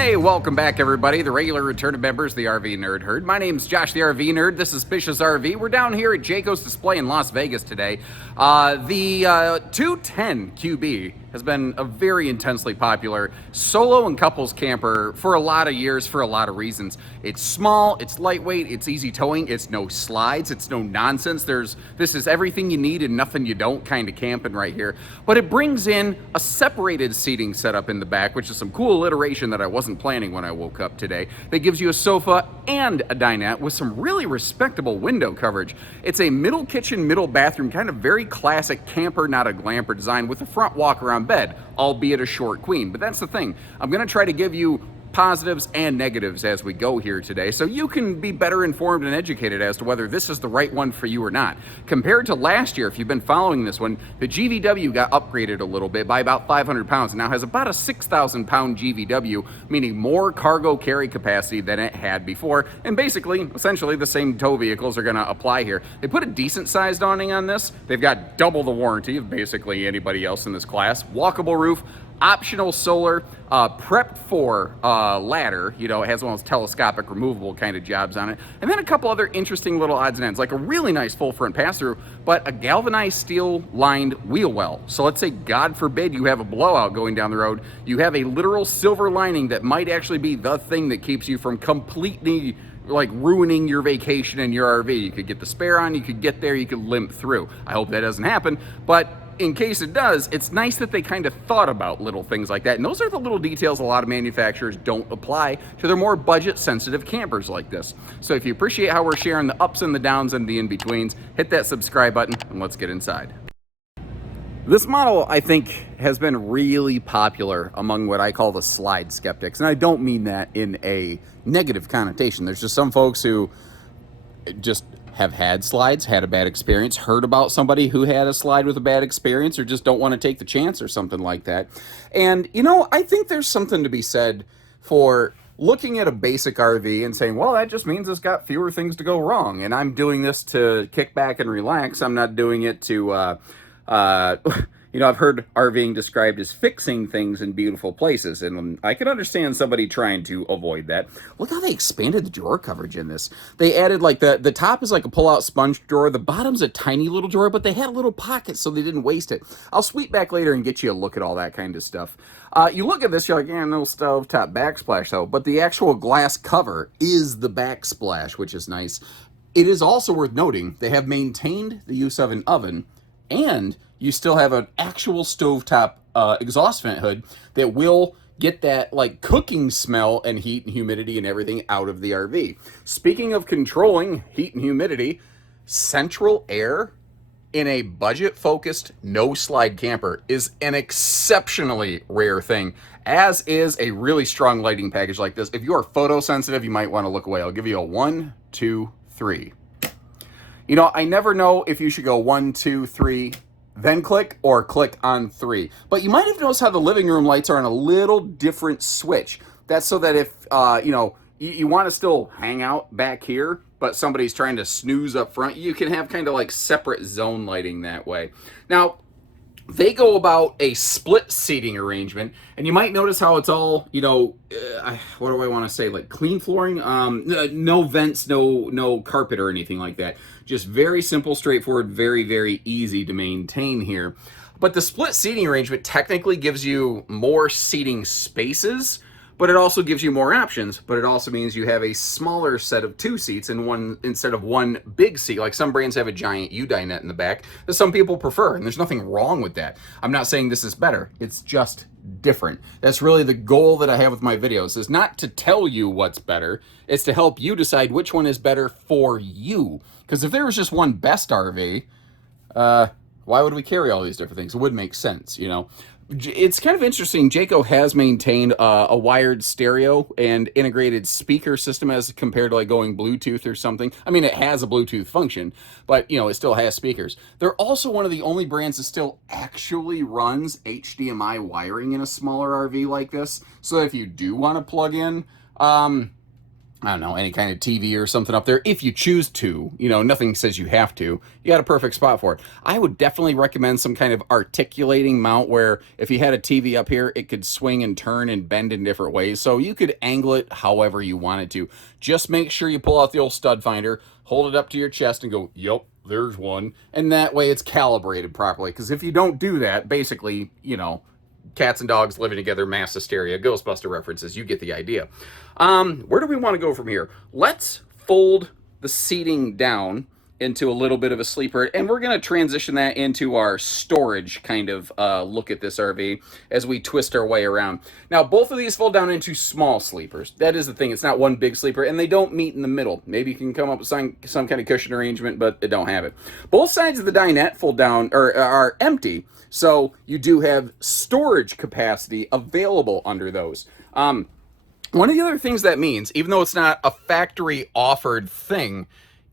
Hey, welcome back, everybody. The regular returning members, the RV Nerd Herd. My name's Josh, the RV Nerd. This is Bish's RV. We're down here at Jayco's display in Las Vegas today. The 210QB has been a very intensely popular solo and couples camper for a lot of years for a lot of reasons. It's small, it's lightweight, it's easy towing, it's no slides, it's no nonsense. This is everything you need and nothing you don't kind of camping right here. But it brings in a separated seating setup in the back, which is some cool alliteration that I wasn't planning when I woke up today. That gives you a sofa and a dinette with some really respectable window coverage. It's a middle kitchen, middle bathroom, kind of very classic camper, not a glamper design with a front walk-around bed, albeit a short queen. But that's the thing. I'm going to try to give you positives and negatives as we go here today, so you can be better informed and educated as to whether this is the right one for you or not. Compared to last year, if you've been following this one, the GVW got upgraded a little bit by about 500 pounds and now has about a 6,000 pound GVW, meaning more cargo carry capacity than it had before, and basically, essentially the same tow vehicles are going to apply here. They put a decent sized awning on this. They've got double the warranty of basically anybody else in this class. Walkable roof, optional solar, prepped for ladder, it has one of those telescopic removable kind of jobs on it, and then a couple other interesting little odds and ends, like a really nice full front pass-through, but a galvanized steel lined wheel well. So let's say, God forbid, you have a blowout going down the road, you have a literal silver lining that might actually be the thing that keeps you from completely ruining your vacation and your RV. You could get the spare on, you could get there, you could limp through. I hope that doesn't happen, but in case it does, it's nice that they kind of thought about little things like that. And those are the little details a lot of manufacturers don't apply to their more budget-sensitive campers like this. So if you appreciate how we're sharing the ups and the downs and the in-betweens, hit that subscribe button and let's get inside. This model, I think, has been really popular among what I call the slide skeptics. And I don't mean that in a negative connotation. There's just some folks who just have had slides, had a bad experience, heard about somebody who had a slide with a bad experience, or just don't want to take the chance or something like that. And, I think there's something to be said for looking at a basic RV and saying, well, that just means it's got fewer things to go wrong. And I'm doing this to kick back and relax. I'm not doing it to, I've heard RVing described as fixing things in beautiful places, and I can understand somebody trying to avoid that. Look how they expanded the drawer coverage in this. They added, the top is like a pull-out sponge drawer, the bottom's a tiny little drawer, but they had a little pocket so they didn't waste it. I'll sweep back later and get you a look at all that kind of stuff. You look at this, you're like, no stovetop backsplash though, but the actual glass cover is the backsplash, which is nice. It is also worth noting they have maintained the use of an oven, and you still have an actual stovetop exhaust vent hood that will get that cooking smell and heat and humidity and everything out of the RV. Speaking of controlling heat and humidity, central air in a budget-focused, no-slide camper is an exceptionally rare thing, as is a really strong lighting package like this. If you are photosensitive, you might want to look away. I'll give you a 1, 2, 3. I never know if you should go 1, 2, 3, then click, or click on 3. But you might have noticed how the living room lights are on a little different switch. That's so that if, you want to still hang out back here, but somebody's trying to snooze up front, you can have kind of separate zone lighting that way. Now, they go about a split seating arrangement, and you might notice how it's all, what do I want to say, clean flooring? No vents, no carpet or anything like that. Just very simple, straightforward, very, very easy to maintain here. But the split seating arrangement technically gives you more seating spaces, but it also gives you more options, but it also means you have a smaller set of 2 seats instead of one big seat. Like some brands have a giant U-dinette in the back that some people prefer, and there's nothing wrong with that. I'm not saying this is better. It's just different. That's really the goal that I have with my videos, is not to tell you what's better. It's to help you decide which one is better for you. Because if there was just one best RV, why would we carry all these different things? It would make sense, It's kind of interesting. Jayco has maintained a wired stereo and integrated speaker system as compared to going Bluetooth or something. I mean, it has a Bluetooth function, but it still has speakers. They're also one of the only brands that still actually runs HDMI wiring in a smaller RV like this. So if you do want to plug in I don't know, any kind of TV or something up there if you choose to. You know, nothing says you have to. You got a perfect spot for it. I would definitely recommend some kind of articulating mount where if you had a TV up here, it could swing and turn and bend in different ways. So you could angle it however you wanted to. Just make sure you pull out the old stud finder, hold it up to your chest and go, yep, there's one. And that way it's calibrated properly. Because if you don't do that, basically, you know, cats and dogs living together, mass hysteria, Ghostbuster references, you get the idea. Where do we want to go from here? Let's fold the seating down into a little bit of a sleeper, and we're going to transition that into our storage kind of look at this RV as we twist our way around. Now, both of these fold down into small sleepers. That is the thing. It's not one big sleeper, and they don't meet in the middle. Maybe you can come up with some kind of cushion arrangement, but they don't have it. Both sides of the dinette fold down or are empty, so you do have storage capacity available under those. One of the other things that means, even though it's not a factory offered thing,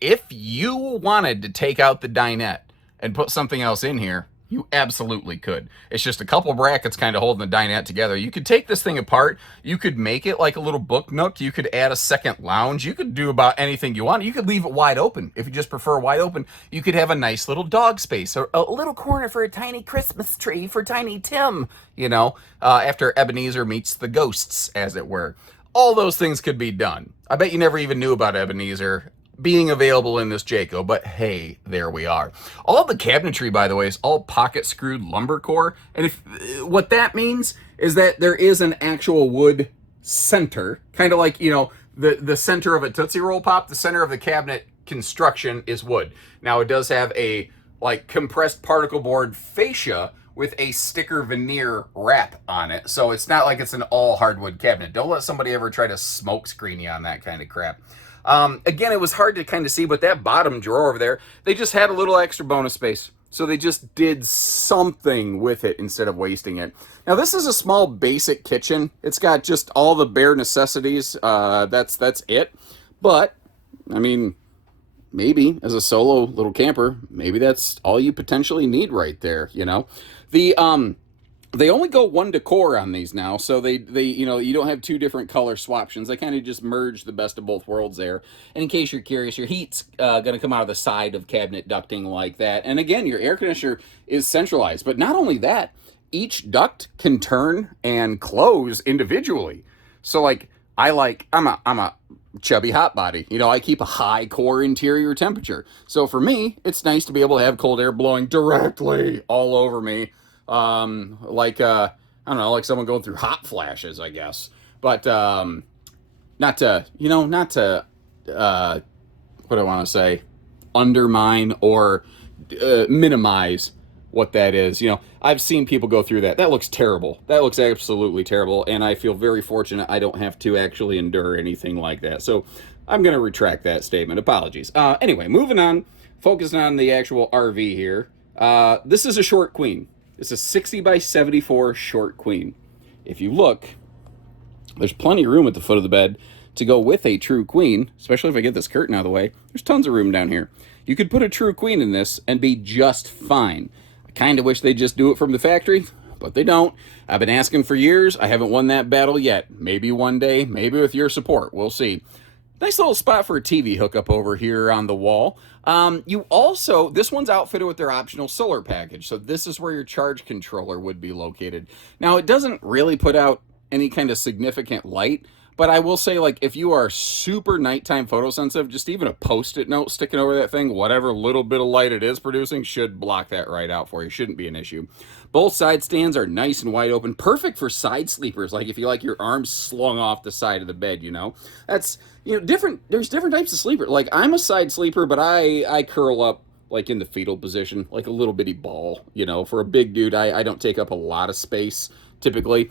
if you wanted to take out the dinette and put something else in here, you absolutely could. It's just a couple brackets kind of holding the dinette together. You could take this thing apart. You could make it like a little book nook. You could add a second lounge. You could do about anything you want. You could leave it wide open. If you just prefer wide open, you could have a nice little dog space or a little corner for a tiny Christmas tree for Tiny Tim, you know, after Ebenezer meets the ghosts, as it were. All those things could be done. I bet you never even knew about Ebenezer being available in this Jayco, but hey, there we are. All the cabinetry, by the way, is all pocket screwed lumber core, and if what that means is that there is an actual wood center, kind of like, you know, the center of a Tootsie Roll Pop. The center of the cabinet construction is wood. Now, it does have a like compressed particle board fascia with a sticker veneer wrap on it, so it's not like it's an all hardwood cabinet. Don't let somebody ever try to smoke screen you on that kind of crap. Again, it was hard to kind of see, but that bottom drawer over there, they just had a little extra bonus space. So they just did something with it instead of wasting it. Now, this is a small basic kitchen. It's got just all the bare necessities. That's it. But, I mean, maybe as a solo little camper, maybe that's all you potentially need right there, you know? They only go one decor on these now, so they you know, you don't have two different color swaptions. They kind of just merge the best of both worlds there. And in case you're curious, your heat's going to come out of the side of cabinet ducting like that. And again, your air conditioner is centralized. But not only that, each duct can turn and close individually. So like, I'm a chubby hot body. You know, I keep a high core interior temperature. So for me, it's nice to be able to have cold air blowing directly all over me. Like, I don't know, like someone going through hot flashes, I guess. But, not to, what do I want to say, undermine or minimize what that is. You know, I've seen people go through that. That looks terrible. That looks absolutely terrible. And I feel very fortunate I don't have to actually endure anything like that. So I'm going to retract that statement. Apologies. Anyway, moving on, focusing on the actual RV here. This is a short queen. It's a 60 by 74 short queen. If you look, there's plenty of room at the foot of the bed to go with a true queen, especially if I get this curtain out of the way. There's tons of room down here. You could put a true queen in this and be just fine. I kind of wish they'd just do it from the factory, but they don't. I've been asking for years. I haven't won that battle yet. Maybe one day, maybe with your support. We'll see. Nice little spot for a TV hookup over here on the wall. You also, this one's outfitted with their optional solar package. So this is where your charge controller would be located. Now, it doesn't really put out any kind of significant light, but I will say, like, if you are super nighttime photosensitive, just even a Post-it note sticking over that thing, whatever little bit of light it is producing, should block that right out for you. Shouldn't be an issue. Both side stands are nice and wide open, perfect for side sleepers, like if you like your arms slung off the side of the bed, you know. That's, you know, there's different types of sleeper. Like, I'm a side sleeper, but I curl up like in the fetal position, like a little bitty ball, you know. For a big dude, I don't take up a lot of space typically.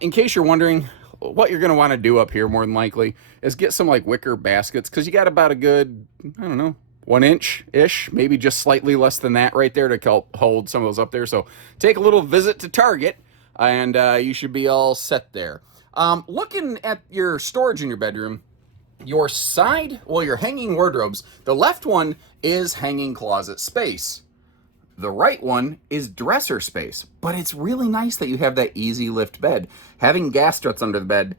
In case you're wondering, what you're going to want to do up here more than likely is get some like wicker baskets, because you got about a good, I don't know, 1 inch-ish, maybe just slightly less than that right there to help hold some of those up there. So take a little visit to Target and you should be all set there. Looking at your storage in your bedroom, your hanging wardrobes, the left one is hanging closet space. The right one is dresser space, but it's really nice that you have that easy lift bed. Having gas struts under the bed,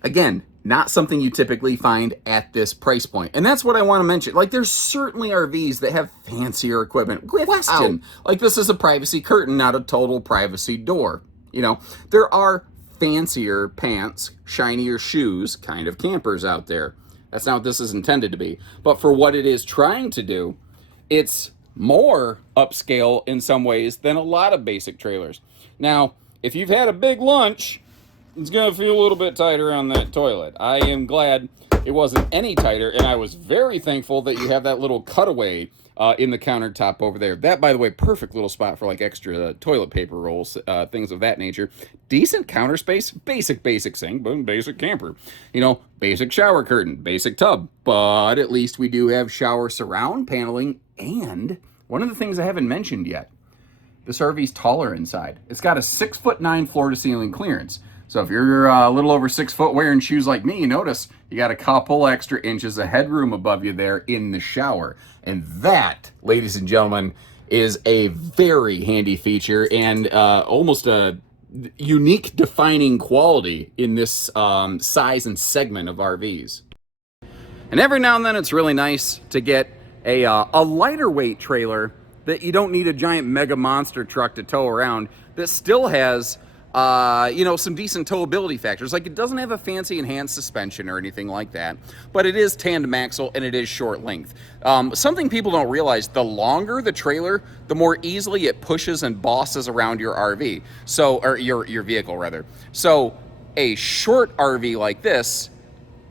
again, Not something you typically find at this price point. And that's what I want to mention. Like, there's certainly RVs that have fancier equipment. Question. Like, this is a privacy curtain, not a total privacy door. You know, there are fancier pants, shinier shoes kind of campers out there. That's not what this is intended to be. But for what it is trying to do, it's more upscale in some ways than a lot of basic trailers. Now, if you've had a big lunch, it's going to feel a little bit tighter on that toilet. I am glad it wasn't any tighter, and I was very thankful that you have that little cutaway in the countertop over there. That, by the way, perfect little spot for like extra toilet paper rolls, things of that nature. Decent counter space, basic thing, but basic camper. You know, basic shower curtain, basic tub, but at least we do have shower surround paneling, and one of the things I haven't mentioned yet, this RV's taller inside. It's got a 6'9" floor-to-ceiling clearance. So if you're a little over 6 foot wearing shoes like me, you notice you got a couple extra inches of headroom above you there in the shower. And that, ladies and gentlemen, is a very handy feature and almost a unique defining quality in this size and segment of RVs. And every now and then it's really nice to get a lighter weight trailer that you don't need a giant mega monster truck to tow around, that still has you know, some decent towability factors. Like, it doesn't have a fancy enhanced suspension or anything like that, but it is tandem axle and it is short length. Something people don't realize, the longer the trailer, the more easily it pushes and bosses around your RV. So, or your vehicle rather. So a short RV like this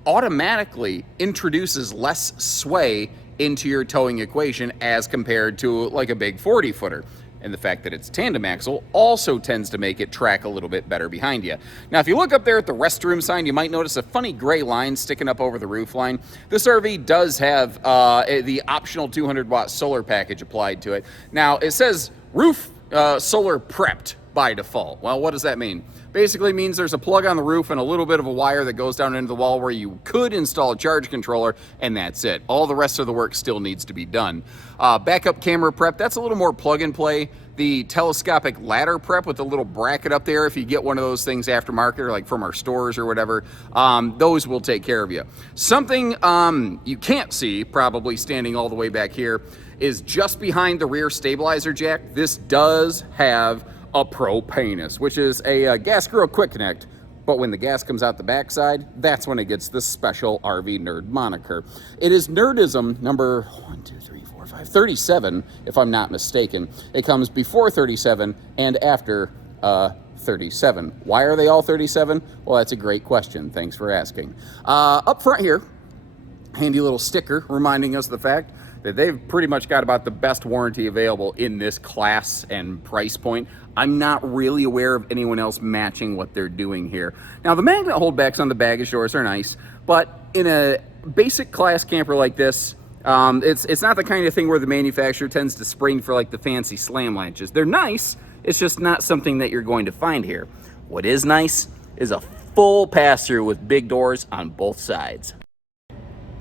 automatically introduces less sway into your towing equation as compared to like a big 40 footer. And the fact that it's tandem axle also tends to make it track a little bit better behind you. Now, if you look up there at the restroom sign, you might notice a funny gray line sticking up over the roof line. This RV does have the optional 200-watt solar package applied to it. Now, it says roof solar prepped by default. Well, what does that mean? Basically means there's a plug on the roof and a little bit of a wire that goes down into the wall where you could install a charge controller, and that's it. All the rest of the work still needs to be done. Backup camera prep, that's a little more plug and play. The telescopic ladder prep with a little bracket up there, if you get one of those things aftermarket or like from our stores or whatever, those will take care of you. Something you can't see, probably standing all the way back here, is just behind the rear stabilizer jack. This does have a propanus, which is a gas grill quick connect, but when the gas comes out the backside, that's when it gets the special RV nerd moniker. It is nerdism number 37, if I'm not mistaken. It comes before 37 and after 37. Why are they all 37? Well, that's a great question. Thanks for asking. Up front here, handy little sticker reminding us of the fact that they've pretty much got about the best warranty available in this class and price point. I'm not really aware of anyone else matching what they're doing here. Now, the magnet holdbacks on the baggage doors are nice, but in a basic class camper like this, it's not the kind of thing where the manufacturer tends to spring for like the fancy slam latches. They're nice, it's just not something that you're going to find here. What is nice is a full pass-through with big doors on both sides.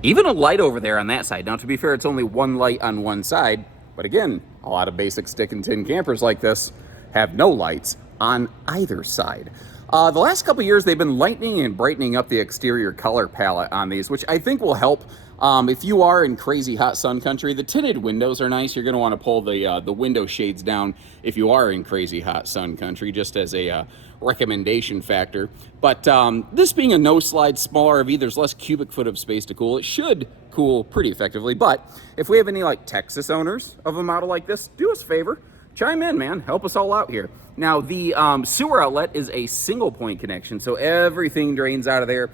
Even a light over there on that side. Now, to be fair, it's only one light on one side, but again, a lot of basic stick and tin campers like this have no lights on either side. The last couple years, they've been lightening and brightening up the exterior color palette on these, which I think will help. If you are in crazy hot sun country, the tinted windows are nice. You're going to want to pull the window shades down if you are in crazy hot sun country, just as a recommendation factor. But this being a no-slide small RV, there's less cubic foot of space to cool. It should cool pretty effectively. But if we have any like Texas owners of a model like this, do us a favor. Chime in, man. Help us all out here. Now, the sewer outlet is a single point connection, so everything drains out of there.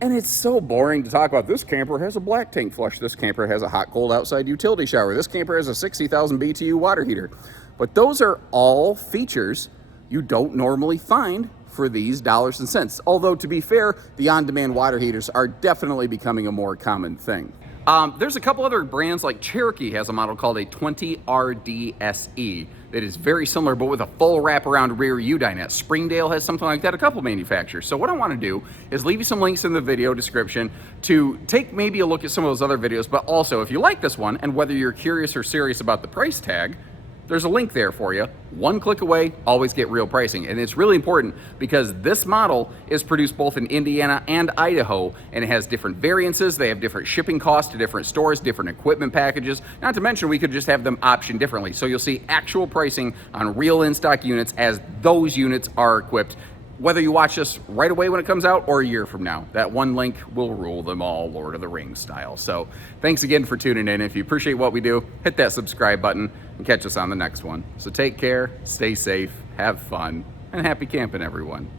And it's so boring to talk about. This camper has a black tank flush. This camper has a hot, cold outside utility shower. This camper has a 60,000 BTU water heater. But those are all features you don't normally find for these dollars and cents. Although, to be fair, the on-demand water heaters are definitely becoming a more common thing. There's a couple other brands, like Cherokee has a model called a 20RDSE that is very similar, but with a full wraparound rear U-dinette. Springdale has something like that, a couple manufacturers. So what I want to do is leave you some links in the video description to take maybe a look at some of those other videos, but also if you like this one, and whether you're curious or serious about the price tag, there's a link there for you. One click away, always get real pricing. And it's really important because this model is produced both in Indiana and Idaho, and it has different variances. They have different shipping costs to different stores, different equipment packages. Not to mention, we could just have them optioned differently. So you'll see actual pricing on real in-stock units as those units are equipped, whether you watch this right away when it comes out or a year from now. That one link will rule them all, Lord of the Rings style. So thanks again for tuning in. If you appreciate what we do, hit that subscribe button and catch us on the next one. So take care, stay safe, have fun, and happy camping, everyone.